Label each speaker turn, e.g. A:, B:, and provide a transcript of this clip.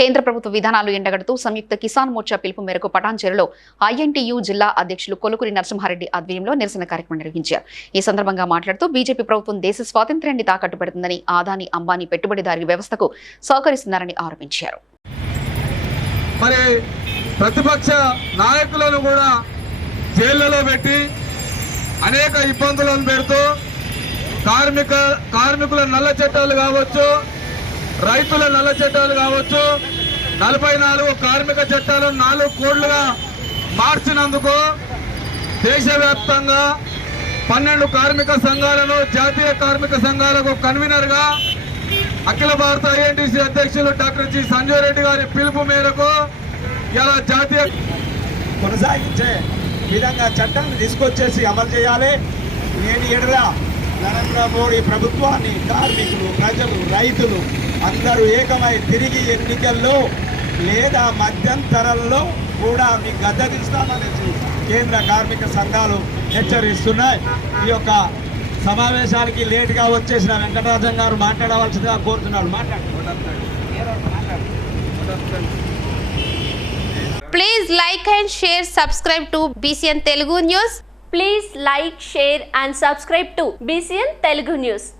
A: కేంద్ర ప్రభుత్వ విధానాలు ఎండగడుతూ సంయుక్త కిసాన్ మోర్చా పిలుపు మేరకు పటాన్చేరులో ఐఎన్టీయు జిల్లా అధ్యక్షులు కొలుకురి నరసింహారెడ్డి ఆధ్వర్యంలో నిరసన కార్యక్రమం నిర్వహించారు. ఈ సందర్భంగా మాట్లాడుతూ బీజేపీ ప్రభుత్వం దేశ స్వాతంత్ర్యాన్ని తాకట్టు పెడుతుందని ఆదాని అంబానీ పెట్టుబడిదారీ వ్యవస్థకు సహకరిస్తున్నారని ఆరోపించారు.
B: మరి ప్రతిపక్ష నాయకులను కూడా జైళ్ళలో పెట్టి అనేక ఇబ్బందులను పెడుతూ కార్మిక కార్మికుల నల్ల చట్టాలు కావచ్చు రైతుల నల్ల చట్టాలు కావచ్చు నలభై నాలుగు కార్మిక చట్టాలు నాలుగు కోడ్లుగా మార్చినందుకు దేశవ్యాప్తంగా పన్నెండు కార్మిక సంఘాలను జాతీయ కార్మిక సంఘాలకు కన్వీనర్గా అఖిల భారత ఐఎన్టీసీ అధ్యక్షులు డాక్టర్ జి సంజయ్ రెడ్డి గారి పిలుపు మేరకు ఇలా జాతీయ
C: కొనసాగించే విధంగా చట్టాన్ని తీసుకొచ్చేసి అమలు చేయాలి. నేను ఎడరా నరేంద్ర మోడీ ప్రభుత్వాన్ని కార్మికులు ప్రజలు రైతులు అందరూ ఏకమై తిరిగి ఎన్నికల్లో లేదా మధ్యంతరంలో కూడా మీ గద్దెదిస్తామనేసి కేంద్ర కార్మిక సంఘాలు హెచ్చరిస్తున్నాయి. ఈ యొక్క సమావేశానికి లేటుగా వచ్చేసిన వెంకటరాజన్ గారు మాట్లాడవలసిందిగా కోరుతున్నాడు.
D: Please like and share subscribe to BCN Telugu news
E: please like share and subscribe to BCN Telugu news